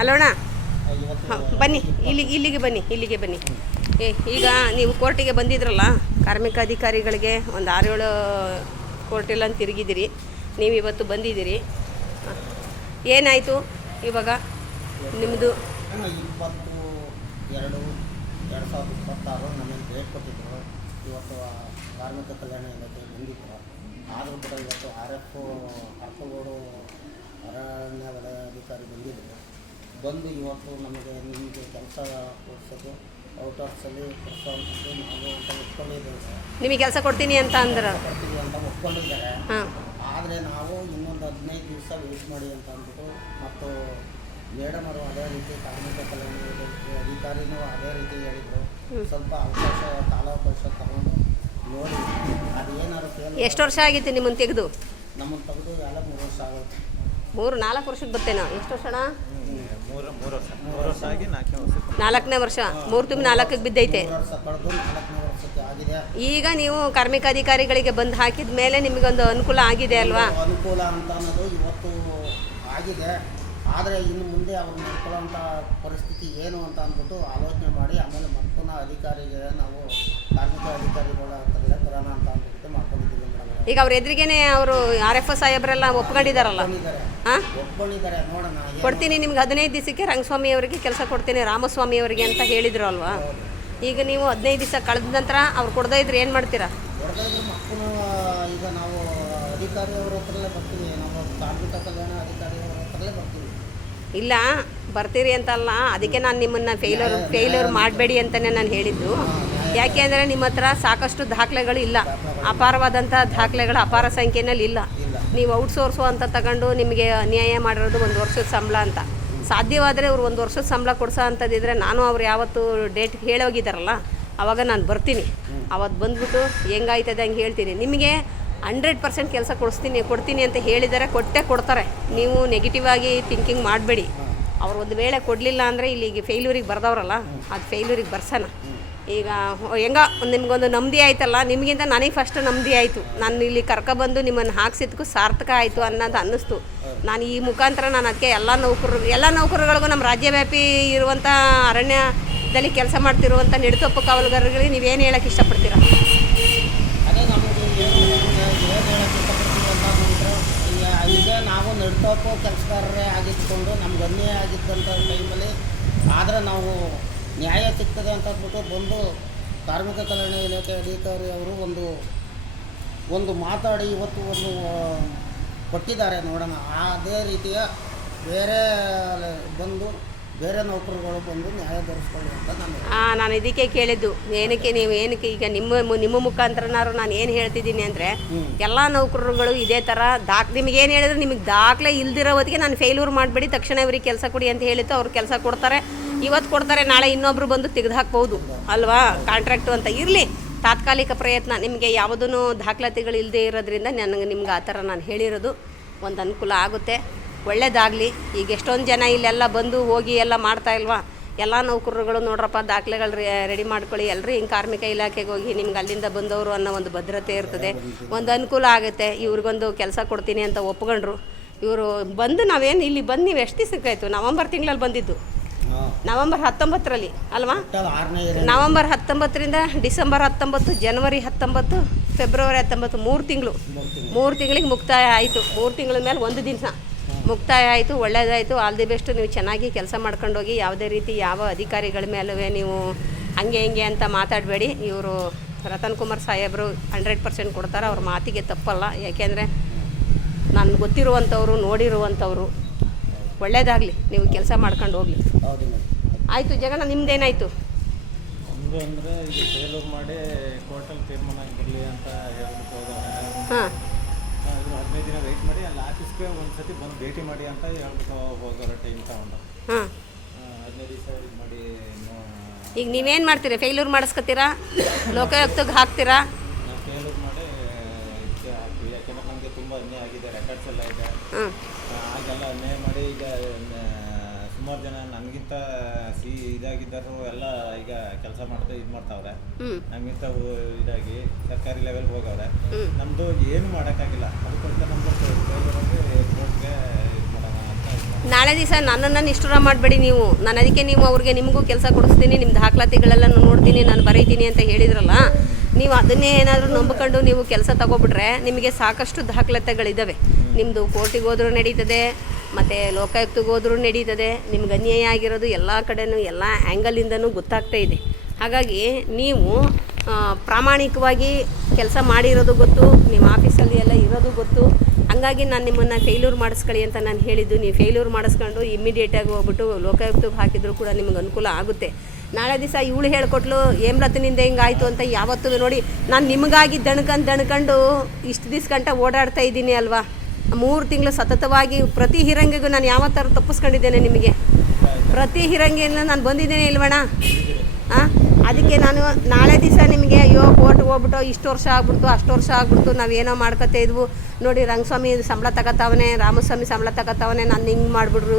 ಅಲ್ಲೋಣ ಬನ್ನಿ, ಇಲ್ಲಿಗೆ ಬನ್ನಿ. ಈಗ ನೀವು ಕೋರ್ಟಿಗೆ ಬಂದಿದ್ರಲ್ಲ, ಕಾರ್ಮಿಕ ಅಧಿಕಾರಿಗಳಿಗೆ ಒಂದು 6-7 ಕೋರ್ಟೆಲ್ಲ ತಿರುಗಿದಿರಿ, ನೀವು ಇವತ್ತು ಬಂದಿದ್ದೀರಿ. ಏನಾಯಿತು ಇವಾಗ ನಿಮ್ಮದು? 22/2/2026 ನಮಗೆ ಡೇಟ್ ಕೊಟ್ಟಿದ್ದರು. ಇವತ್ತು ಕಾರ್ಮಿಕ ಕಲ್ಯಾಣ ಇಲಾಖೆ ಬಂದಿದ್ದರು. ಆದರೂ ಕೂಡ ಇವತ್ತು ಅರಪಗೋಡು ಅರಣ್ಯ ವಲಯ ಅಧಿಕಾರಿ ಬಂದು ಇವತ್ತು ನಮಗೆ ನಿಮಗೆ ಕೆಲಸ ಕೊಡಿಸೋದು ಔಟರ್ಸಲ್ಲಿ ಕೊಡಿಸೋವಂಥದ್ದು ನಾವು ಅಂತ ಒಪ್ಕೊಂಡಿದ್ದೇವೆ. ನಿಮಗೆ ಕೆಲಸ ಕೊಡ್ತೀನಿ ಅಂತ ಕೊಡ್ತೀವಿ ಅಂತ ಒಪ್ಕೊಂಡಿದ್ದಾರೆ. ಆದರೆ ನಾವು ಇನ್ನೊಂದು 15 ದಿವಸ ವೇಟ್ ಮಾಡಿ ಅಂತ ಅಂದ್ಬಿಟ್ಟು, ಮತ್ತು ಮೇಡಮ್ ಅವರು ಅದೇ ರೀತಿ ಕಾರ್ಮಿಕ ಕಲ್ಯಾಣ ಅಧಿಕಾರಿನೂ ಅದೇ ರೀತಿ ಹೇಳಿದರು. ಸ್ವಲ್ಪ ಕಾಲಾವಕಾಶ ತಗೊಂಡು ನೋಡಿ ಅದೇನಾದ್ರು ಫೇಲ್. ಎಷ್ಟು ವರ್ಷ ಆಗಿತ್ತು ನಿಮ್ಮನ್ನು ತೆಗೆದು? ನಮ್ಮನ್ನು ತೆಗೆದು ಎಲ್ಲ 3 ವರ್ಷ ಆಗುತ್ತೆ. 3-4 ವರ್ಷಕ್ಕೆ ಬರ್ತೇನೋ? ಎಷ್ಟು ವರ್ಷ ಅಣ್ಣ? 3 ವರ್ಷ ಆಗಿ 4ನೇ ವರ್ಷ. 3 ತುಂಬ 4ಕ್ಕೆ ಬಿದ್ದೈತೆ. 3 ವರ್ಷ ಕಳೆದು 4ನೇ ವರ್ಷಕ್ಕೆ ಆಗಿದೆ. ಈಗ ನೀವು ಕಾರ್ಮಿಕ ಅಧಿಕಾರಿಗಳಿಗೆ ಬಂದು ಹಾಕಿದ ಮೇಲೆ ನಿಮಗೊಂದು ಅನುಕೂಲ ಆಗಿದೆ ಅಲ್ವಾ? ಅನುಕೂಲ ಅಂತ ಅನ್ನೋದು ಇವತ್ತು ಆಗಿದೆ. ಆದರೆ ಇನ್ನು ಮುಂದೆ ಅವ್ರು ನೋಡ್ಕೊಳ್ಳೋಂಥ ಪರಿಸ್ಥಿತಿ ಏನು ಅಂತ ಅಂದ್ಬಿಟ್ಟು ಆಲೋಚನೆ ಮಾಡಿ ಆಮೇಲೆ ಮತ್ತೊಂದು ಅಧಿಕಾರಿಗೆ ನಾವು ಕಾರ್ಮಿಕ ಅಧಿಕಾರಿಗಳ ಹತ್ರಲ್ಲೇ ಬರೋಣ ಅಂತ ಅಂದ್ಬಿಟ್ಟು ಮಾಡ್ಕೊಂಡಿದ್ದೀವಿ. ಈಗ ಅವ್ರ ಎದುರಿಗೇನೆ ಅವರು RFO ಸಾಹೇಬರೆಲ್ಲ ಒಪ್ಕೊಂಡಿದ್ದಾರಲ್ಲ? ಒಪ್ಕೊಂಡಿದ್ದಾರೆ. ನೋಡೋಣ, ಕೊಡ್ತೀನಿ ನಿಮ್ಗೆ 15 ದಿವಸಕ್ಕೆ ರಂಗಸ್ವಾಮಿ ಅವರಿಗೆ ಕೆಲಸ ಕೊಡ್ತೀನಿ, ರಾಮಸ್ವಾಮಿ ಅವರಿಗೆ ಅಂತ ಹೇಳಿದ್ರು ಅಲ್ವಾ? ಈಗ ನೀವು 15 ದಿವಸ ಕಳೆದ ನಂತರ ಅವ್ರು ಕೊಡದೇ ಇದ್ರೆ ಏನು ಮಾಡ್ತೀರಾ? ಕೊಡದೇ ಇದ್ರೆ ಮಕ್ಕಳು ಈಗ ನಾವು ಅಧಿಕಾರಿಯವ್ರ ಹತ್ರಲ್ಲೇ ಬರ್ತೀವಿ. ನಾವು ಕಾರ್ಮಿಕ ಕಲ್ಯಾಣ ಅಧಿಕಾರಿಯವ್ರ ಹತ್ರಲ್ಲೇ ಬರ್ತೀವಿ. ಇಲ್ಲ ಬರ್ತೀರಿ ಅಂತಲ್ಲ, ಅದಕ್ಕೆ ನಾನು ನಿಮ್ಮನ್ನು ಫೇಲ್ಯೂರ್ ಮಾಡಬೇಡಿ ಅಂತಲೇ ನಾನು ಹೇಳಿದ್ದು. ಯಾಕೆ ಅಂದರೆ ನಿಮ್ಮ ಹತ್ರ ಸಾಕಷ್ಟು ದಾಖಲೆಗಳು ಇಲ್ಲ, ಅಪಾರವಾದಂಥ ದಾಖಲೆಗಳು ಅಪಾರ ಸಂಖ್ಯೆಯಲ್ಲಿ ಇಲ್ಲ. ನೀವು ಔಟ್ಸೋರ್ಸು ಅಂತ ತಗೊಂಡು ನಿಮಗೆ ಅನ್ಯಾಯ ಮಾಡಿರೋದು 1 ವರ್ಷದ ಸಂಬಳ ಅಂತ. ಸಾಧ್ಯವಾದರೆ ಅವ್ರು 1 ವರ್ಷದ ಸಂಬಳ ಕೊಡಿಸೋ ಅಂಥದ್ದಿದ್ರೆ ನಾನು ಅವ್ರು ಯಾವತ್ತು ಡೇಟ್ ಹೇಳೋಗಿದ್ದಾರಲ್ಲ ಆವಾಗ ನಾನು ಬರ್ತೀನಿ. ಅವತ್ತು ಬಂದ್ಬಿಟ್ಟು ಹೆಂಗಾಯ್ತದೆ ಹಂಗೆ ಹೇಳ್ತೀನಿ. ನಿಮಗೆ 100% ಕೆಲಸ ಕೊಡ್ತೀನಿ ಅಂತ ಹೇಳಿದರೆ ಕೊಡ್ತಾರೆ. ನೀವು ನೆಗೆಟಿವ್ ಆಗಿ ಥಿಂಕಿಂಗ್ ಮಾಡಬೇಡಿ. ಅವ್ರು ಒಂದು ವೇಳೆ ಕೊಡಲಿಲ್ಲ ಅಂದರೆ ಇಲ್ಲಿಗೆ ಫೇಲ್ಯೂರಿಗೆ ಬರ್ದವ್ರಲ್ಲ, ಅದು ಫೇಲ್ಯೂರಿಗೆ ಬರ್ಸೋಣ. ಈಗ ಹೆಂಗೋ ನಿಮಗೊಂದು ನೆಮ್ಮದಿ ಆಯ್ತಲ್ಲ, ನಿಮಗಿಂತ ನನಗೆ ಫಸ್ಟ್ ನೆಮ್ಮದಿ ಆಯಿತು. ನಾನು ಇಲ್ಲಿ ಕರ್ಕೊಬಂದು ನಿಮ್ಮನ್ನು ಹಾಕ್ಸಿದ್ದಕ್ಕೂ ಸಾರ್ಥಕ ಆಯಿತು ಅನ್ನೋದು ಅನ್ನಿಸ್ತು. ನಾನು ಈ ಮುಖಾಂತರ ನಾನು ಅದಕ್ಕೆ ಎಲ್ಲ ನೌಕರಗಳಿಗೂ ನಮ್ಮ ರಾಜ್ಯವ್ಯಾಪಿ ಇರುವಂಥ ಅರಣ್ಯದಲ್ಲಿ ಕೆಲಸ ಮಾಡ್ತಿರುವಂಥ ನೆಡುತೊಪ್ಪು ಕಾವಲುಗಾರರಿಗೆ ನೀವೇನು ಹೇಳೋಕ್ಕೆ ಇಷ್ಟಪಡ್ತೀರಾ? ಅದೇ ನಮಗೆ ಏನು ಹೇಳೋಕ್ಕೆ ಇಷ್ಟಪಡ್ತೀವಿ ಅಂತ ಅಂದರೆ, ಈಗ ನಾವು ನೆಡುತೊಪ್ಪು ಕೆಲಸಗಾರರೇ ಆಗಿದ್ದುಕೊಂಡು ನಮ್ಗೆ ಅನ್ಯಾಯ ಆಗಿದ್ದಂಥ ಟೈಮಲ್ಲಿ ಆದರೆ ನಾವು ನ್ಯಾಯ ಸಿಗ್ತದೆ ಅಂತ ಅಂದ್ಬಿಟ್ಟು ಬಂದು ಕಾರ್ಮಿಕ ಕಲ್ಯಾಣ ಇಲಾಖೆ ಅಧಿಕಾರಿ ಅವರು ಒಂದು ಮಾತಾಡಿ ಇವತ್ತು ಒಂದು ಕೊಟ್ಟಿದ್ದಾರೆ. ನೋಡೋಣ, ಅದೇ ರೀತಿಯ ಬೇರೆ ನೌಕರರುಗಳು ಬಂದು ನ್ಯಾಯ ದೊರಕಿಸ್ಕೊಳ್ಳಿ ಅಂತ ನಾನು ಇದಕ್ಕೆ ಕೇಳಿದ್ದು. ಏನಕ್ಕೆ ಈಗ ನಿಮ್ಮ ಮುಖಾಂತರನಾರು ನಾನು ಏನು ಹೇಳ್ತಿದ್ದೀನಿ ಅಂದರೆ, ಎಲ್ಲ ನೌಕರರುಗಳು ಇದೇ ಥರ ನಿಮಗೇನು ಹೇಳಿದ್ರು, ನಿಮಗೆ ದಾಖಲೆ ಇಲ್ದಿರೋ ಹೊತ್ತಿಗೆ ನಾನು ಫೇಲ್ಯೂರ್ ಮಾಡಬೇಡಿ, ತಕ್ಷಣ ಇವ್ರಿಗೆ ಕೆಲಸ ಕೊಡಿ ಅಂತ ಹೇಳಿತ್ತು. ಅವ್ರು ಕೆಲಸ ಕೊಡ್ತಾರೆ, ಇವತ್ತು ಕೊಡ್ತಾರೆ, ನಾಳೆ ಇನ್ನೊಬ್ಬರು ಬಂದು ತೆಗೆದು ಹಾಕ್ಬೋದು ಅಲ್ವಾ? ಕಾಂಟ್ರಾಕ್ಟು ಅಂತ ಇರಲಿ, ತಾತ್ಕಾಲಿಕ ಪ್ರಯತ್ನ. ನಿಮಗೆ ಯಾವುದೂ ದಾಖಲಾತಿಗಳು ಇಲ್ಲದೆ ಇರೋದ್ರಿಂದ ನಿಮ್ಗೆ ಆ ಥರ ನಾನು ಹೇಳಿರೋದು ಒಂದು ಅನುಕೂಲ ಆಗುತ್ತೆ, ಒಳ್ಳೇದಾಗಲಿ. ಈಗ ಎಷ್ಟೊಂದು ಜನ ಇಲ್ಲೆಲ್ಲ ಬಂದು ಹೋಗಿ ಎಲ್ಲ ಮಾಡ್ತಾ ಇಲ್ವಾ? ಎಲ್ಲ ನೌಕರರುಗಳು ನೋಡ್ರಪ್ಪ ದಾಖಲೆಗಳು ರೆಡಿ ಮಾಡ್ಕೊಳ್ಳಿ, ಎಲ್ಲರೂ ಹಿಂಗೆ ಕಾರ್ಮಿಕ ಇಲಾಖೆಗೆ ಹೋಗಿ ನಿಮ್ಗೆ ಅಲ್ಲಿಂದ ಬಂದವರು ಅನ್ನೋ ಒಂದು ಭದ್ರತೆ ಇರ್ತದೆ, ಒಂದು ಅನುಕೂಲ ಆಗುತ್ತೆ. ಇವ್ರಿಗೊಂದು ಕೆಲಸ ಕೊಡ್ತೀನಿ ಅಂತ ಒಪ್ಕೊಂಡ್ರು. ಇವರು ಬಂದು ನಾವೇನು ಇಲ್ಲಿ ಬಂದು ನೀವು ಎಷ್ಟು ದಿವಸಕ್ಕಾಯಿತು? ನವಂಬರ್ ತಿಂಗಳಲ್ಲಿ ಬಂದಿದ್ದು, ನವಂಬರ್ 19ರಲ್ಲಿ ಅಲ್ವಾ? ನವಂಬರ್ 19ರಿಂದ ಡಿಸೆಂಬರ್ 19, ಜನವರಿ 19, ಫೆಬ್ರವರಿ 19, 3 ತಿಂಗಳು. 3 ತಿಂಗಳಿಗೆ ಮುಕ್ತಾಯ ಆಯಿತು. 3 ತಿಂಗಳ ಮೇಲೆ 1 ದಿವಸ ಮುಕ್ತಾಯ ಆಯಿತು. ಒಳ್ಳೆಯದಾಯಿತು. All the best. ನೀವು ಚೆನ್ನಾಗಿ ಕೆಲಸ ಮಾಡ್ಕೊಂಡೋಗಿ. ಯಾವುದೇ ರೀತಿ ಯಾವ ಅಧಿಕಾರಿಗಳ ಮೇಲೂ ನೀವು ಹಂಗೆ ಅಂತ ಮಾತಾಡಬೇಡಿ. ಇವರು ರತನ್ ಕುಮಾರ್ ಸಾಹೇಬರು 100% ಕೊಡ್ತಾರೆ, ಅವ್ರ ಮಾತಿಗೆ ತಪ್ಪಲ್ಲ. ಯಾಕೆಂದರೆ ನಾನು ಗೊತ್ತಿರುವಂಥವ್ರು, ನೋಡಿರುವಂಥವ್ರು. ಒಳ್ಳೇದಾಗಲಿ, ನೀವು ಕೆಲಸ ಮಾಡ್ಕೊಂಡು ಹೋಗಲಿ. ಆಯಿತು ಜಗಣ್ಣ, ನಿಮ್ದೇನಾಯಿತು? ನಮ್ಮದು ಅಂದರೆ ಈಗ ಫೇಲ್ಯೂರ್ ಮಾಡಿ ಕೋರ್ಟಲ್ಲಿ ತೀರ್ಮಾನ ಆಗಿರಲಿ ಅಂತ ಹೇಳ್ಬಿಟ್ಟು ಹಾಂ, 15 ದಿನ ವೆಯ್ಟ್ ಮಾಡಿ ಅಲ್ಲಿ ಆಫೀಸ್ಗೆ ಒಂದು ಸತಿ ಬಂದು ಭೇಟಿ ಮಾಡಿ ಅಂತ ಹೇಳ್ಬಿಟ್ಟು ಹೋಗೋರ ಟೈಮ್ ತಗೊಂಡು ಹಾಂ 15 ದಿವಸ ಇದು ಮಾಡಿ. ಈಗ ನೀವೇನು ಮಾಡ್ತೀರಾ? ಫೇಲ್ಯೂರ್ ಮಾಡಿಸ್ಕೊತೀರಾ? ಲೋಕಾಯುಕ್ತಕ್ಕೆ ಹಾಕ್ತೀರಾ? ನಾವು ಫೇಲ್ಯೂರ್ ಮಾಡಿ ಇದಕ್ಕೆ ಹಾಕ್ತೀವಿ. ಯಾಕೆಂದರೆ ನಮಗೆ ತುಂಬ ಅನ್ಯಾಯ ಆಗಿದೆ, ರೆಕಾರ್ಡ್ಸ್ ಎಲ್ಲ ಇದೆ. ಹಾಗೆಲ್ಲ ಅನ್ಯಾಯ ಮಾಡಿ ಈಗ ಸುಮಾರು ಜನ ನನಗಿಂತ ಇದಾಗಿದ್ದರು ಎಲ್ಲ ಈಗ ಕೆಲಸ ಮಾಡ್ತಾ ಇದು ಮಾಡ್ತಾವ್ರೆ. ನಮಗಿಂತ ಇದಾಗಿ ಸರ್ಕಾರಿ ಲೆವೆಲ್ಗೆ ಹೋಗವ್ರೆ. ನಮ್ಮದು ಏನು ಮಾಡೋಕ್ಕಾಗಿಲ್ಲ. ಅದಕ್ಕೋಸ್ಕರ ನಮ್ಮದು ಕೋರ್ಟ್ಗೆ ಇದು ಮಾಡೋಣ ಅಂತ ನಾಳೆ ದಿವಸ ನನ್ನನ್ನು ನಿಷ್ಠುರ ಮಾಡಬೇಡಿ ನೀವು. ನಾನು ಅದಕ್ಕೆ ನೀವು ಅವ್ರಿಗೆ ನಿಮಗೂ ಕೆಲಸ ಕೊಡಿಸ್ತೀನಿ, ನಿಮ್ಮ ದಾಖಲಾತಿಗಳೆಲ್ಲ ನೋಡ್ತೀನಿ, ನಾನು ಬರೀತೀನಿ ಅಂತ ಹೇಳಿದ್ರಲ್ಲ, ನೀವು ಅದನ್ನೇ ಏನಾದರೂ ನಂಬಿಕೊಂಡು ನೀವು ಕೆಲಸ ತಗೊಬಿಟ್ರೆ ನಿಮಗೆ ಸಾಕಷ್ಟು ದಾಖಲಾತಿಗಳಿದ್ದಾವೆ. ನಿಮ್ಮದು ಕೋರ್ಟಿಗೆ ಹೋದ್ರೂ ನಡೀತದೆ, ಮತ್ತು ಲೋಕಾಯುಕ್ತಗೆ ಹೋದ್ರೂ ನಡೀತದೆ. ನಿಮ್ಗೆ ಅನ್ಯಾಯ ಆಗಿರೋದು ಎಲ್ಲ ಕಡೆನೂ ಎಲ್ಲ ಆ್ಯಂಗಲಿಂದನೂ ಗೊತ್ತಾಗ್ತಾ ಇದೆ. ಹಾಗಾಗಿ ನೀವು ಪ್ರಾಮಾಣಿಕವಾಗಿ ಕೆಲಸ ಮಾಡಿರೋದು ಗೊತ್ತು, ನಿಮ್ಮ ಆಫೀಸಲ್ಲಿ ಎಲ್ಲ ಇರೋದು ಗೊತ್ತು. ಹಂಗಾಗಿ ನಾನು ನಿಮ್ಮನ್ನು ಫೇಲ್ಯೂರ್ ಮಾಡಿಸ್ಕೊಳ್ಳಿ ಅಂತ ನಾನು ಹೇಳಿದ್ದು. ನೀವು ಫೇಲ್ಯೂರ್ ಮಾಡಿಸ್ಕೊಂಡು ಇಮ್ಮಿಡಿಯೇಟಾಗಿ ಹೋಗ್ಬಿಟ್ಟು ಲೋಕಾಯುಕ್ತಕ್ಕೆ ಹಾಕಿದರೂ ಕೂಡ ನಿಮ್ಗೆ ಅನುಕೂಲ ಆಗುತ್ತೆ. ನಾಳೆ ದಿವಸ ಇವಳು ಹೇಳ್ಕೊಟ್ಲು ಹೇಮಲತನಿಂದ ಹಿಂಗಾಯಿತು ಅಂತ ಯಾವತ್ತೂ ನೋಡಿ. ನಾನು ನಿಮಗಾಗಿ ದಣ್ಕೊಂಡು ಇಷ್ಟು ದಿವ್ಸ ಗಂಟ ಓಡಾಡ್ತಾ ಇದ್ದೀನಿ ಅಲ್ವಾ. 3 ತಿಂಗಳು ಸತತವಾಗಿ ಪ್ರತಿ ಹಿರಂಗಿಗೂ ನಾನು ಯಾವತ್ತಾರು ತಪ್ಪಿಸ್ಕೊಂಡಿದ್ದೇನೆ ನಿಮಗೆ? ಪ್ರತಿ ಹಿರಂಗಿಯಿಂದ ನಾನು ಬಂದಿದ್ದೇನೆ ಇಲ್ವಣ್ಣ? ಹಾಂ, ಅದಕ್ಕೆ ನಾನು ನಾಳೆ ದಿವಸ ನಿಮಗೆ ಅಯ್ಯೋ ಕೋರ್ಟ್ಗೆ ಹೋಗ್ಬಿಟ್ಟು ಇಷ್ಟು ವರ್ಷ ಆಗ್ಬಿಡ್ತು, ಅಷ್ಟು ವರ್ಷ ಆಗ್ಬಿಡ್ತು, ನಾವೇನೋ ಮಾಡ್ಕೊತಾ ಇದ್ವು ನೋಡಿ, ರಂಗಸ್ವಾಮಿ ಸಂಬಳ ತಗೋತಾವನೆ, ರಾಮಸ್ವಾಮಿ ಸಂಬಳ ತಗೋತಾವನೆ, ನಾನು ಹಿಂಗೆ ಮಾಡಿಬಿಡ್ರು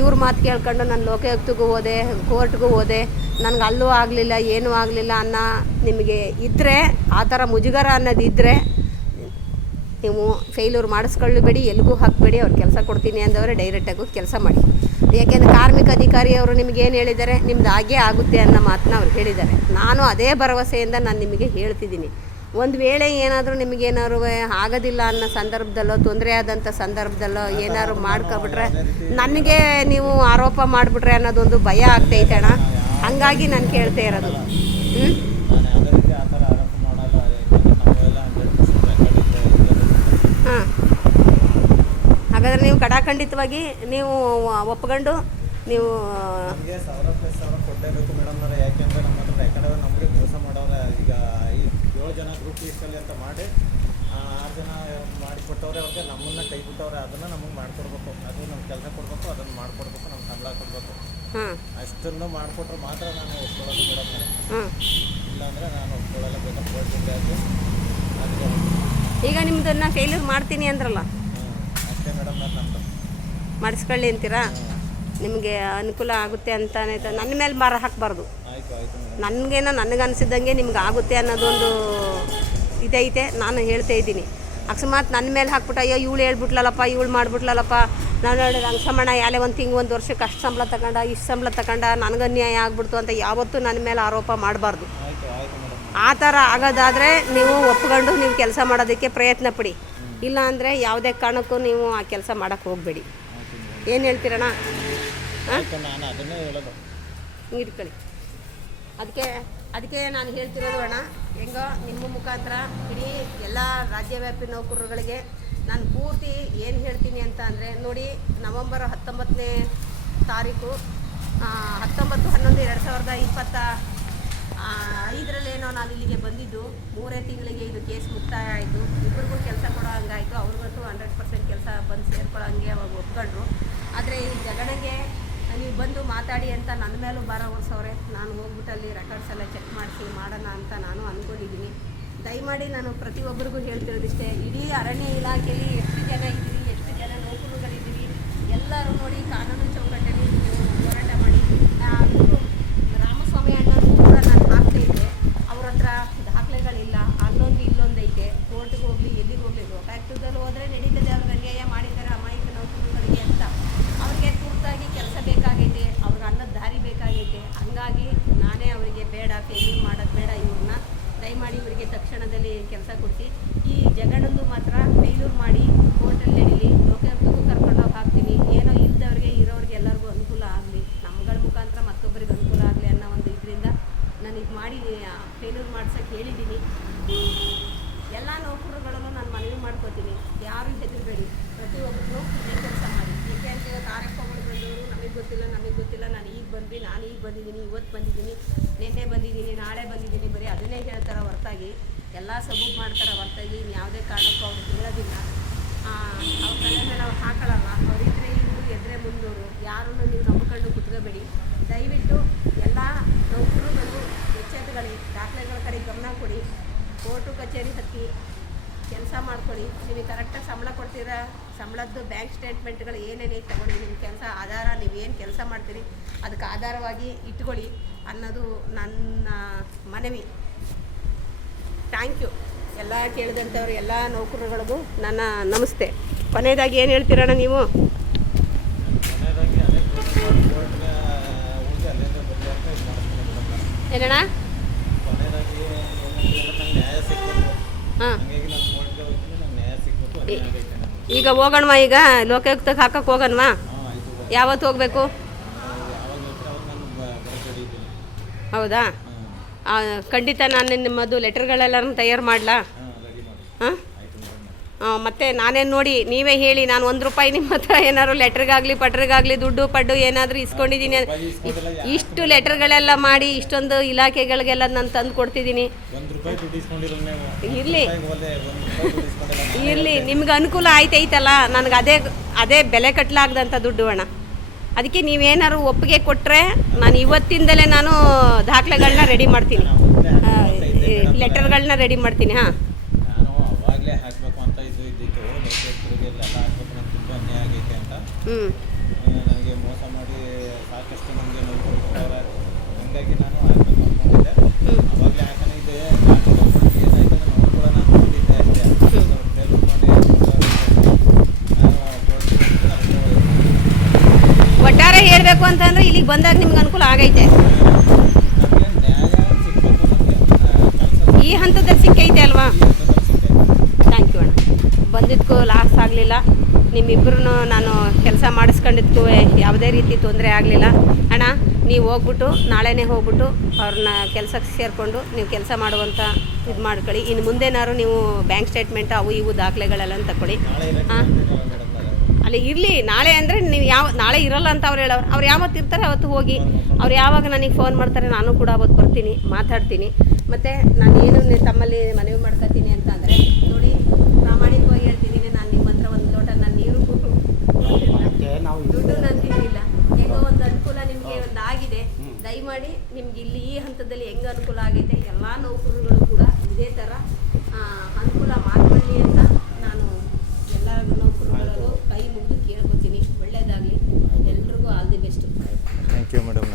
ಇವ್ರ ಮಾತು ಕೇಳ್ಕೊಂಡು ನಾನು ಲೋಕಾಯುಕ್ತಗೂ ಹೋದೆ, ಕೋರ್ಟ್ಗೂ ಹೋದೆ, ನನಗೆ ಅಲ್ಲೂ ಆಗಲಿಲ್ಲ, ಏನೂ ಆಗಲಿಲ್ಲ ಅನ್ನೋ ನಿಮಗೆ ಇದ್ದರೆ, ಆ ಥರ ಮುಜುಗರ ಅನ್ನೋದು ಇದ್ದರೆ ನೀವು ಫೇಲ್ಯೂರ್ ಮಾಡಿಸ್ಕೊಳ್ಳಬೇಡಿ, ಎಲ್ಲಿಗೂ ಹಾಕಬೇಡಿ. ಅವ್ರು ಕೆಲಸ ಕೊಡ್ತೀನಿ ಅಂದವರೆ ಡೈರೆಕ್ಟಾಗಿ ಕೆಲಸ ಮಾಡಿ. ಯಾಕೆಂದರೆ ಕಾರ್ಮಿಕ ಅಧಿಕಾರಿಯವರು ನಿಮ್ಗೆ ಏನು ಹೇಳಿದ್ದಾರೆ, ನಿಮ್ದು ಹಾಗೇ ಆಗುತ್ತೆ ಅನ್ನೋ ಮಾತನ್ನ ಅವ್ರು ಹೇಳಿದ್ದಾರೆ. ನಾನು ಅದೇ ಭರವಸೆಯಿಂದ ನಾನು ನಿಮಗೆ ಹೇಳ್ತಿದ್ದೀನಿ. ಒಂದು ವೇಳೆ ಏನಾದರೂ ನಿಮಗೇನಾದ್ರು ಆಗೋದಿಲ್ಲ ಅನ್ನೋ ಸಂದರ್ಭದಲ್ಲೋ, ತೊಂದರೆ ಆದಂಥ ಸಂದರ್ಭದಲ್ಲೋ ಏನಾದ್ರು ಮಾಡ್ಕೊಬಿಟ್ರೆ ನನಗೆ ನೀವು ಆರೋಪ ಮಾಡಿಬಿಟ್ರೆ ಅನ್ನೋದೊಂದು ಭಯ ಆಗ್ತೈತೆ ಅಣ್ಣ. ಹಂಗಾಗಿ ನಾನು ಕೇಳ್ತಾ ಇರೋದು. ಹಾಂ, ಹಾಗಾದರೆ ನೀವು ಕಡಾಖಂಡಿತವಾಗಿ ನೀವು ಒಪ್ಕೊಂಡು ನೀವು ನಮಗೆ 1000+ ಕೊಡಲೇಬೇಕು ಮೇಡಮ್. ಯಾಕೆಂದರೆ ನಮ್ಮ ಹತ್ರ ಯಾಕಂದರೆ ನಮಗೆ ಮೋಸ ಮಾಡೋರು ಈಗ 7 ಜನ ಗ್ರೂಪ್ ಲಿಸ್ಟಲ್ಲಿ ಅಂತ ಮಾಡಿ 6 ಜನ ಮಾಡಿಕೊಟ್ಟವ್ರೆ, ಅವ್ರಿಗೆ ನಮ್ಮನ್ನು ಕೈ ಬಿಟ್ಟವ್ರೆ. ಅದನ್ನು ನಮಗೆ ಮಾಡಿಕೊಡ್ಬೇಕು, ಅದು ನಮ್ಮ ಕೆಲಸ ಕೊಡಬೇಕು, ಅದನ್ನು ಮಾಡಿಕೊಡ್ಬೇಕು, ನಮ್ಮ ಸಂಬಳ ಕೊಡಬೇಕು. ಅಷ್ಟನ್ನು ಮಾಡಿಕೊಟ್ರೆ ಮಾತ್ರ ನಾನು ಒಪ್ಕೊಳ್ಳೋದು ಮೇಡಮ್. ಇಲ್ಲಾಂದರೆ ನಾನು ಒಪ್ಕೊಳ್ಳಲ್ಲ, ಬೇಕಾದ್ರೆ ಕೊಡ್ತೀನಿ ಅದು. ಈಗ ನಿಮ್ಮದನ್ನು ಫೇಲ್ಯೂರ್ ಮಾಡ್ತೀನಿ ಅಂದ್ರಲ್ಲ, ಅಷ್ಟೇ ಮೇಡಮ್. ನಮ್ಮದು ಮಾಡಿಸ್ಕೊಳ್ಳಿ ಅಂತೀರಾ? ನಿಮಗೆ ಅನುಕೂಲ ಆಗುತ್ತೆ ಅಂತಾನೆ ನನ್ನ ಮೇಲೆ ಭಾರ ಹಾಕಬಾರ್ದು. ಆಯಿತು ಆಯಿತು ಮೇಡಮ್. ನನಗೇನೋ ನನಗನ್ಸಿದ್ದಂಗೆ ನಿಮ್ಗೆ ಆಗುತ್ತೆ ಅನ್ನೋದೊಂದು ಇದೈತೆ. ನಾನು ಹೇಳ್ತಾ ಇದ್ದೀನಿ, ಅಕಸ್ಮಾತ್ ನನ್ನ ಮೇಲೆ ಹಾಕ್ಬಿಟ್ಟು ಅಯ್ಯೋ ಇವಳು ಹೇಳ್ಬಿಟ್ಲಲ್ಲಪ್ಪ, ಇವಳು ಮಾಡಿಬಿಟ್ಲಲ್ಲಪ್ಪ, ನಾನು ಹೇಳಿದ ರಂಗಸಮಣ್ಣ ಯಾಲೆ ಒಂದು ವರ್ಷಕ್ಕೆ ಅಷ್ಟು ಸಂಬಳ ತಗೊಂಡ, ಇಷ್ಟು ಸಂಬಳ ತಗೊಂಡ, ನನಗೆ ಅನ್ಯಾಯ ಆಗ್ಬಿಡ್ತು ಅಂತ ಯಾವತ್ತೂ ನನ್ನ ಮೇಲೆ ಆರೋಪ ಮಾಡಬಾರ್ದು. ಆ ಥರ ಆಗೋದಾದರೆ ನೀವು ಒಪ್ಕೊಂಡು ನೀವು ಕೆಲಸ ಮಾಡೋದಕ್ಕೆ ಪ್ರಯತ್ನ ಪಡಿ. ಇಲ್ಲ ಅಂದರೆ ಯಾವುದೇ ಕಾರಣಕ್ಕೂ ನೀವು ಆ ಕೆಲಸ ಮಾಡೋಕ್ಕೆ ಹೋಗಬೇಡಿ. ಏನು ಹೇಳ್ತೀರಣ್ಣ? ನಾನು ಅದನ್ನೇ ಹೇಳೋದು. ಇಟ್ಕೊಳ್ಳಿ. ಅದಕ್ಕೆ ನಾನು ಹೇಳ್ತಿರೋದು ಅಣ್ಣ, ಹೆಂಗೋ ನಿಮ್ಮ ಮುಖಾಂತರ ಇಡೀ ಎಲ್ಲ ರಾಜ್ಯವ್ಯಾಪಿ ನೌಕರರುಗಳಿಗೆ ನಾನು ಪೂರ್ತಿ ಏನು ಹೇಳ್ತೀನಿ ಅಂತ ಅಂದರೆ, ನೋಡಿ, ನವಂಬರ್ 19ನೇ ತಾರೀಕು 19/11/2025 ನಾನು ಇಲ್ಲಿಗೆ ಬಂದಿದ್ದು. 3 ತಿಂಗಳಿಗೆ ಇದು ಕೇಸ್ ಮುಕ್ತಾಯ ಆಯಿತು. ಇಬ್ಬರಿಗೂ ಕೆಲಸ ಕೊಡೋ ಹಂಗಾಯಿತು. ಅವ್ರಿಗಂತೂ 100% ಕೆಲಸ ಬಂದು ಸೇರ್ಕೊಳ್ಳೋ ಹಂಗೆ ಅವಾಗ ಒಪ್ಕೊಂಡ್ರು. ಆದರೆ ಈ ಜಗಣಿಗೆ ನೀವು ಬಂದು ಮಾತಾಡಿ ಅಂತ ನನ್ನ ಮೇಲೂ ಭಾರ ಹೊರಿಸವ್ರೆ. ನಾನು ಹೋಗ್ಬಿಟ್ಟು ಅಲ್ಲಿ ರೆಕಾರ್ಡ್ಸ್ ಎಲ್ಲ ಚೆಕ್ ಮಾಡಿಸಿ ಮಾಡೋಣ ಅಂತ ನಾನು ಅಂದ್ಕೊಂಡಿದ್ದೀನಿ. ದಯಮಾಡಿ ನಾನು ಪ್ರತಿಯೊಬ್ಬರಿಗೂ ಹೇಳ್ತಿರೋದಿಷ್ಟೇ, ಇಡೀ ಅರಣ್ಯ ಇಲಾಖೆಯಲ್ಲಿ ಎಷ್ಟು ಜನ ಇದ್ದೀವಿ, ಎಷ್ಟು ಜನ ನೌಕರರುಗಳಿದ್ದೀವಿ, ಎಲ್ಲರೂ ನೋಡಿ ಕಾನೂನು ಚೌಕಟ್ಟಲ್ಲಿ ಹೋರಾಟ ಮಾಡಿ. ರಾಮಸ್ವಾಮಿ ಅಣ್ಣನೂ ಕೂಡ ನಾನು ಹಾಕ್ತಾ ಇದ್ದೆ, ಅವ್ರ ಹತ್ರ ದಾಖಲೆಗಳಿಲ್ಲ, ಅಲ್ಲೊಂದು ಇಲ್ಲೊಂದು ಐತೆ. ಕೋರ್ಟಿಗೆ ಹೋಗಲಿ, ಎಲ್ಲಿಗೆ ಹೋಗಲಿ, ಲೋಕಾಯುಕ್ತದಲ್ಲಿ ಹೋದರೆ ನಡೀತದೆ, ಅವ್ರಿಗೆ ಅನ್ಯಾಯ ಮಾಡಿದ್ದಾರೆ ಅಮಾಯಕ ನೌಕರರುಗಳಿಗೆ ಅಂತ. ಅವ್ರಿಗೆ ತುರ್ತಾಗಿ ಕೆಲಸ ಬೇಕಾಗೈತೆ, ಅವ್ರಿಗೆ ಅನ್ನದ ದಾರಿ ಬೇಕಾಗೈತೆ. ಹಂಗಾಗಿ ನಾನೇ ಅವರಿಗೆ ಬೇಡ, ಫೇಲ್ಯೂರ್ ಮಾಡೋದು ಬೇಡ, ಇವ್ರನ್ನ ದಯಮಾಡಿ ಇವರಿಗೆ ತಕ್ಷಣದಲ್ಲಿ ಕೆಲಸ ಕೊಡಿಸಿ. ಈ ಜಗಣಂದು ಮಾತ್ರ ಫೇಲ್ಯೂರ್ ಮಾಡಿ ಕೋರ್ಟಲ್ಲಿ ನಡೀಲಿ, ಲೋಕಾಯುಕ್ತಕ್ಕೂ ಕರ್ಕೊಂಡೋಗಿ ಹಾಕ್ತೀನಿ. ಏನೋ ಇಲ್ಲದವ್ರಿಗೆ ಇರೋರಿಗೆ ಎಲ್ಲರಿಗೂ ಅನುಕೂಲ ಆಗಲಿ, ನಮ್ಗಳ ಮುಖಾಂತರ ಮತ್ತೊಬ್ಬರಿಗೆ ಅನುಕೂಲ ಆಗಲಿ ಅನ್ನೋ ಒಂದು ಇದರಿಂದ ನಾನು ಇದು ಮಾಡಿ ಫೇಲ್ಯೂರ್ ಮಾಡ್ಸೋಕ್ಕೆ ಹೇಳಿದ್ದೀನಿ. ಎಲ್ಲ ನೌಕರರುಗಳನ್ನು ನಾನು ಮನವಿ ಮಾಡ್ಕೋತೀನಿ, ಯಾರೂ ಹೆದರಬೇಡಿ, ಪ್ರತಿಯೊಬ್ಬರು ಇದೇ ಕೆಲಸ ಮಾಡಿ. ಏಕೆಂತ ಇವತ್ತು ಆರೋಪಗಳು ಬಂದವರು ನಮಗೆ ಗೊತ್ತಿಲ್ಲ, ನಾನು ಈಗ ಬಂದಿದ್ದೀನಿ, ಇವತ್ತು ಬಂದಿದ್ದೀನಿ, ನಿನ್ನೆ ಬಂದಿದ್ದೀನಿ, ನಾಳೆ ಬಂದಿದ್ದೀನಿ, ಬರೀ ಅದನ್ನೇ ಹೇಳ್ತಾರೆ ಹೊರತಾಗಿ, ಎಲ್ಲ ಸಬೂಬ್ ಮಾಡ್ತಾರೆ ಹೊರತಾಗಿ ಯಾವುದೇ ಕಾರಣಕ್ಕೂ ಅವ್ರು ಹೇಳೋದಿಲ್ಲ. ಅವ್ರ ತಲೆ ಮೇಲೆ ಅವ್ರು ಹಾಕೊಳ್ಳಲ್ಲ. ಅವರಿದ್ರೆ ಇವರು, ಎದ್ರೆ ಮುಂದವರು, ಯಾರನ್ನು ನೀವು ನಂಬಿಕೊಂಡು ಕುತ್ಕೋಬೇಡಿ. ದಯವಿಟ್ಟು ಎಲ್ಲ ನೌಕರರುಗಳು ಎಚ್ಚೆತ್ತುಗಳು, ದಾಖಲೆಗಳ ಕಡೆ ಗಮನ ಕೊಡಿ, ಕೋರ್ಟು ಕಚೇರಿ ಹತ್ತಿ ಕೆಲಸ ಮಾಡ್ಕೊಳ್ಳಿ. ನಿಮಗೆ ಕರೆಕ್ಟಾಗಿ ಸಂಬಳ ಕೊಡ್ತೀರಾ, ಸಂಬಳದ್ದು ಬ್ಯಾಂಕ್ ಸ್ಟೇಟ್ಮೆಂಟ್ಗಳು ಏನೇನು ತಗೊಳ್ಳಿ, ನಿಮ್ಮ ಕೆಲಸ ಆಧಾರ, ನೀವೇನು ಕೆಲಸ ಮಾಡ್ತೀರಿ ಅದಕ್ಕೆ ಆಧಾರವಾಗಿ ಇಟ್ಕೊಳ್ಳಿ ಅನ್ನೋದು ನನ್ನ ಮನವಿ. Thank you. ಎಲ್ಲ ಕೇಳಿದಂಥವ್ರು ಎಲ್ಲ ನೌಕರರುಗಳಿಗೂ ನನ್ನ ನಮಸ್ತೆ. ಕೊನೆಯದಾಗಿ ಏನು ಹೇಳ್ತೀರಣ್ಣ ನೀವು? ಏನಣ್ಣ? ಕೊನೆಯದಾಗಿ ಏನಂದ್ರೆ ನಂಗೆ ನ್ಯಾಯ ಸಿಕ್ಬೇಕು. ಹಾಂ, ಹಂಗಾಗಿ ನಾನು ಕೋರ್ಟ್ಗೆ ಹೋಗ್ತೀನಿ, ನಂಗೆ ನ್ಯಾಯ ಸಿಕ್ಬೇಕು, ಅನ್ಯಾಯ ಆಗೈತೆ ನನಗೆ. ಈಗ ಹೋಗೋಣವಾ? ಈಗ ಲೋಕಾಯುಕ್ತಕ್ಕೆ ಹಾಕಕ್ಕೆ ಹೋಗೋಣವಾ? ಹಾಂ ಆಯಿತು. ಯಾವತ್ತು ಹೋಗಬೇಕು? ಯಾವಾಗ ಹೇಳ್ತೀರ ಅವಾಗ ನಾನು ಬರೋಕ್ಕೆ ರೆಡಿ ಇದ್ದೀನಿ. ಹೌದಾ? ಖಂಡಿತ ನಾನು ನಿಮ್ಮದು ಲೆಟರ್ಗಳೆಲ್ಲನೂ ತಯಾರು ಮಾಡಲಾ? ಹಾಂ ರೆಡಿ ಮಾಡಿ. ಹಾಂ, ಆಯಿತು ಮೇಡಮ್. ಮತ್ತೆ ನಾನೇನು ನೋಡಿ ನೀವೇ ಹೇಳಿ, ನಾನು 1 ರೂಪಾಯಿ ನಿಮ್ಮ ಹತ್ರ ಏನಾದ್ರು ಲೆಟ್ರಿಗಾಗಲಿ ಪಟ್ರಿಗಾಗಲಿ ದುಡ್ಡು ಪಡ್ಡು ಏನಾದರೂ ಇಸ್ಕೊಂಡಿದ್ದೀನಿ. ಇಷ್ಟು ಲೆಟರ್ಗಳೆಲ್ಲ ಮಾಡಿ ಇಷ್ಟೊಂದು ಇಲಾಖೆಗಳಿಗೆಲ್ಲ ನಾನು ತಂದು ಕೊಡ್ತಿದ್ದೀನಿ. 1 ರೂಪಾಯಿ ದುಡ್ಡು ಇಸ್ಕೊಂಡಿರೋ ನೀವು? ಇರಲಿ 1 ರೂಪಾಯಿ ದುಡ್ಡು ಇಸ್ಕೊಂಡಿಲ್ಲ. ಇರಲಿ, ನಿಮ್ಗೆ ಅನುಕೂಲ ಆಯ್ತೈತಲ್ಲ, ನನಗೆ ಅದೇ ಬೆಲೆ ಕಟ್ಟಲಾಗ್ದಂಥ ದುಡ್ಡು ಅಣ್ಣ. ಅದಕ್ಕೆ ನೀವೇನಾದ್ರು ಒಪ್ಪಿಗೆ ಕೊಟ್ಟರೆ ನಾನು ಇವತ್ತಿಂದಲೇ ನಾನು ದಾಖಲೆಗಳನ್ನ ರೆಡಿ ಮಾಡ್ತೀನಿ, ಲೆಟರ್ಗಳನ್ನ ರೆಡಿ ಮಾಡ್ತೀನಿ. ಹಾಂ, ನಾನು ಅವಾಗಲೇ ಹಾಕಬೇಕು ಅಂತ ಇದ್ದಿತ್ತು, ಲೋಕಾಯುಕ್ತರಿಗೆಲ್ಲ ಹಾಕ್ಬೇಕು, ನನಗೆ ತುಂಬ ಅನ್ಯಾಯ ಆಗೈತೆ ಅಂತ. ನನಗೆ ಮೋಸ ಮಾಡಿ ಸಾಕಷ್ಟು ನನಗೆ ನೋಡ್ಕೊಳ್ತಾರೆ. ಹಂಗಾಗಿ ನಾನು ಹಾಕಬೇಕು ಅಂದ್ಕೊಂಡಿದ್ದೆ. ಅವಾಗಲೇ ಹಾಕೋಣ ಇದೆ ಏನಾಯ್ತು ನೋಡ್ಕೊಳ್ಳೋಣ ಅಂದ್ಕೊಂಡಿದ್ದೆ ಅಷ್ಟೇ. ಫೇಲ್ ಒಟ್ಟಾರೆ ಹೇಳಬೇಕು ಅಂತಂದರೆ ಇಲ್ಲಿಗೆ ಬಂದಾಗ ನಿಮ್ಗೆ ಅನುಕೂಲ ಆಗೈತೆ. ನನಗೆ ನ್ಯಾಯ ಸಿಗಬೇಕು, ನನಗೆ ಈ ಹಂತದಲ್ಲಿ ಸಿಕ್ಕೈತೆ ಅಲ್ವಾ? ಸಿಕ್ಕೈತೆ. ಥ್ಯಾಂಕ್ ಯು ಅಣ್ಣ. ಬಂದಿದ್ದಕ್ಕೂ ಲಾಸ್ ಆಗಲಿಲ್ಲ, ನಿಮ್ಮಿಬ್ಬರೂ ನಾನು ಕೆಲಸ ಮಾಡಿಸ್ಕೊಂಡಿದ್ದಕ್ಕೂ ಯಾವುದೇ ರೀತಿ ತೊಂದರೆ ಆಗಲಿಲ್ಲ. ಅಣ್ಣ, ನೀವು ಹೋಗ್ಬಿಟ್ಟು ನಾಳೆನೇ ಹೋಗ್ಬಿಟ್ಟು ಅವ್ರನ್ನ ಕೆಲಸಕ್ಕೆ ಸೇರಿಕೊಂಡು ನೀವು ಕೆಲಸ ಮಾಡುವಂಥ ಇದು ಮಾಡ್ಕೊಳ್ಳಿ. ಇನ್ನು ಮುಂದೇನಾದ್ರು ನೀವು ಬ್ಯಾಂಕ್ ಸ್ಟೇಟ್ಮೆಂಟ್ ಅವು ಇವು ದಾಖಲೆಗಳೆಲ್ಲ ತಗೊಳ್ಳಿ. ಹಾಂ, ಅಲ್ಲಿ ಇರಲಿ. ನಾಳೆ ಅಂದರೆ ನೀವು ನಾಳೆ ಇರಲ್ಲ ಅಂತ ಅವ್ರು ಹೇಳೋರು. ಅವ್ರು ಯಾವತ್ತು ಇರ್ತಾರೆ ಅವತ್ತು ಹೋಗಿ. ಅವ್ರು ಯಾವಾಗ ನನಗೆ ಫೋನ್ ಮಾಡ್ತಾರೆ ನಾನು ಕೂಡ ಅವತ್ತು ಬರ್ತೀನಿ, ಮಾತಾಡ್ತೀನಿ. ಮತ್ತು ನಾನು ಏನು ತಮ್ಮಲ್ಲಿ ಮನವಿ ಮಾಡ್ಕೊತೀನಿ ಅಂತ ಅಂದರೆ, ನೋಡಿ, ಪ್ರಾಮಾಣಿಕವಾಗಿ ಹೇಳ್ತಿದ್ದೀನಿ, ನಾನು ನಿಮ್ಮ ಹತ್ರ ಒಂದು ಲೋಟ ನಾನು ನೀರು ದುಡ್ಡು ನಾನು ತಿಂದಿಲ್ಲ. ಹೆಂಗೋ ಒಂದು ಅನುಕೂಲ ನಿಮಗೆ ಒಂದು ಆಗಿದೆ. ದಯಮಾಡಿ ನಿಮ್ಗೆ ಇಲ್ಲಿ ಈ ಹಂತದಲ್ಲಿ ಹೆಂಗೆ ಅನುಕೂಲ ಆಗೈತೆ ಎಲ್ಲ ನೌಕರರುಗಳು ಕೂಡ ಇದೇ ಥರ ಅನುಕೂಲ ಮಾಡ್ಕೊಳ್ಳಿ ಅಂತ ನಾನು ಎಲ್ಲ ನೌಕರರುಗಳು ಕೈ ಮುಗಿದು ಕೇಳ್ಕೊತೀನಿ. ಒಳ್ಳೆಯದಾಗಲಿ, ಎಲ್ರಿಗೂ all the best. Thank you madam.